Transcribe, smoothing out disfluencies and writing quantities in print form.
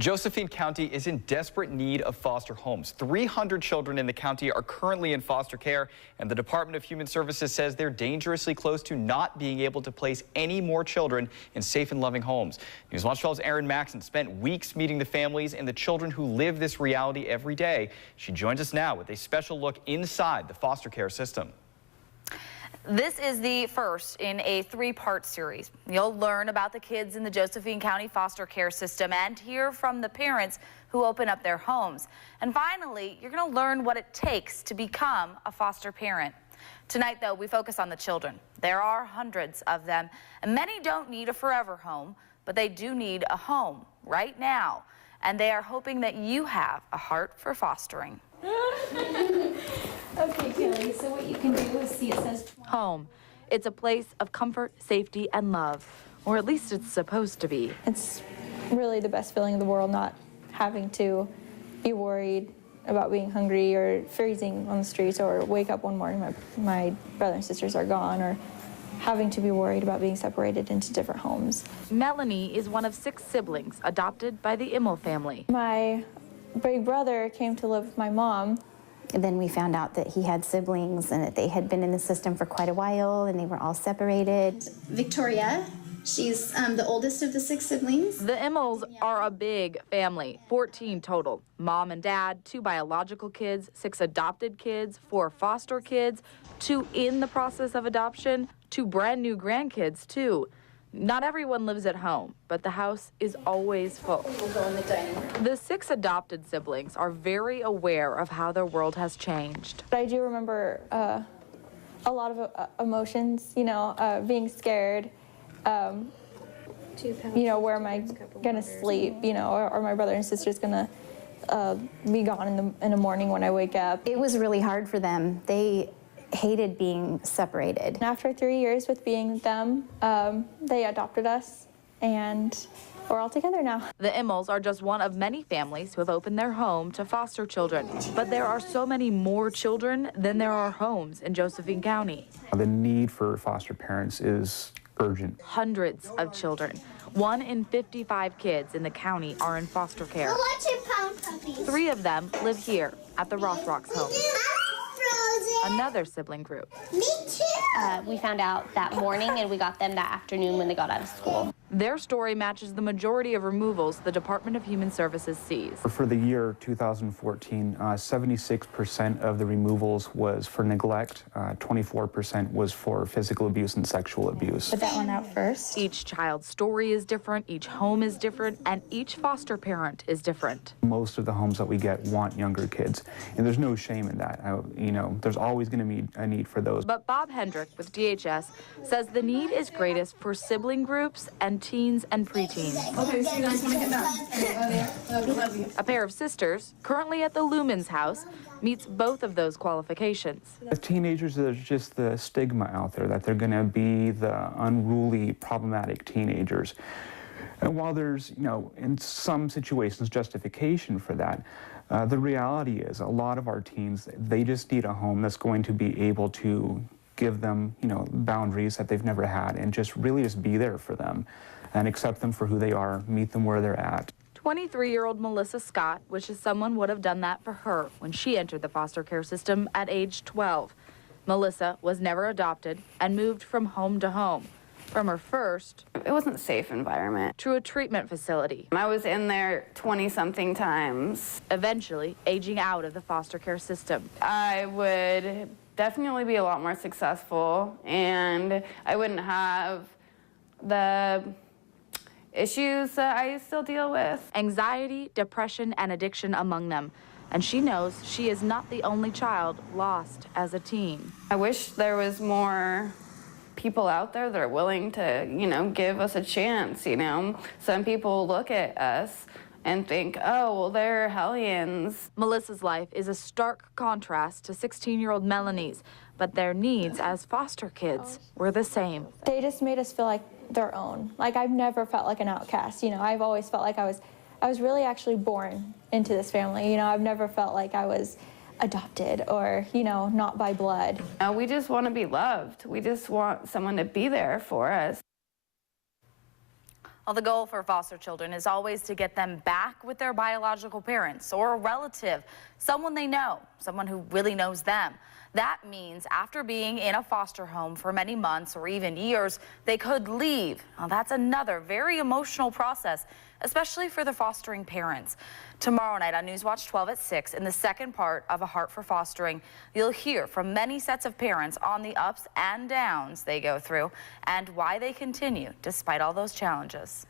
Josephine County is in desperate need of foster homes. 300 children in the county are currently in foster care, and the Department of Human Services says they're dangerously close to not being able to place any more children in safe and loving homes. News Watch 12's Erin Maxon spent weeks meeting the families and the children who live this reality every day. She joins us now with a special look inside the foster care system. This is the first in a three-part series. You'll learn about the kids in the Josephine County foster care system and hear from the parents who open up their homes. And finally, you're going to learn what it takes to become a foster parent. Tonight, though, we focus on the children. There are hundreds of them, and many don't need a forever home, but they do need a home right now. And they are hoping that you have a heart for fostering. Okay, Kelly, so what you can do is see it says home. It's a place of comfort, safety, and love, or at least it's supposed to be. It's really the best feeling in the world, not having to be worried about being hungry or freezing on the streets, or wake up one morning my brother and sisters are gone, or having to be worried about being separated into different homes. Melanie is one of 6 siblings adopted by the Immel family. My big brother came to live with my mom. And then we found out that he had siblings and that they had been in the system for quite a while and they were all separated. Victoria, she's the oldest of the 6 siblings. The Immels are a big family, 14 total. Mom and dad, 2 biological kids, 6 adopted kids, 4 foster kids, 2 in the process of adoption, 2 brand new grandkids too. Not everyone lives at home, but the house is always full. We'll go in the dining room. The 6 adopted siblings are very aware of how their world has changed. I do remember a lot of emotions, you know, being scared, you know, where am I gonna sleep, you know, or my brother and sister's gonna be gone in the morning when I wake up. It was really hard for them. They hated being separated. After 3 years with being with them, they adopted us, and we're all together now. The Immels are just one of many families who have opened their home to foster children. But there are so many more children than there are homes in Josephine County. The need for foster parents is urgent. Hundreds of children. 1 in 55 kids in the county are in foster care. 3 of them live here at the Rocks home. Another sibling group. Me too. We found out that morning and we got them that afternoon when they got out of school. Their story matches the majority of removals the Department of Human Services sees. For the year 2014, 76% of the removals was for neglect, 24% was for physical abuse and sexual abuse. Put that one out first. Each child's story is different, each home is different, and each foster parent is different. Most of the homes that we get want younger kids, and there's no shame in that. You know, there's always going to be a need for those. But Bob Hendrick with DHS says the need is greatest for sibling groups and teens and preteens. Okay, so you guys want to get down. A pair of sisters, currently at the Lumens house, meets both of those qualifications. With teenagers, there's just the stigma out there that they're going to be the unruly, problematic teenagers. And while there's, you know, in some situations justification for that, the reality is a lot of our teens, they just need a home that's going to be able to give them, you know, boundaries that they've never had, and just really just be there for them and accept them for who they are, meet them where they're at. 23-year-old Melissa Scott wishes someone would have done that for her when she entered the foster care system at age 12. Melissa was never adopted and moved from home to home. From her first, it wasn't a safe environment, to a treatment facility. I was in there 20-something times. Eventually, aging out of the foster care system. I would definitely be a lot more successful, and I wouldn't have the issues that I still deal with. Anxiety, depression, and addiction among them. And she knows she is not the only child lost as a teen. I wish there was more people out there that are willing to, you know, give us a chance, you know. Some people look at us and think, oh, well, they're hellions. Melissa's life is a stark contrast to 16-year-old Melanie's, but their needs as foster kids were the same. They just made us feel like their own. Like, I've never felt like an outcast, you know. I've always felt like I was really actually born into this family, you know. I've never felt like I was adopted or, you know, not by blood. We just want to be loved. We just want someone to be there for us. Well, the goal for foster children is always to get them back with their biological parents or a relative, someone they know, someone who really knows them. That means after being in a foster home for many months or even years, they could leave. Now, that's another very emotional process, especially for the fostering parents. Tomorrow night on Newswatch 12 at 6, in the second part of A Heart for Fostering, you'll hear from many sets of parents on the ups and downs they go through and why they continue despite all those challenges.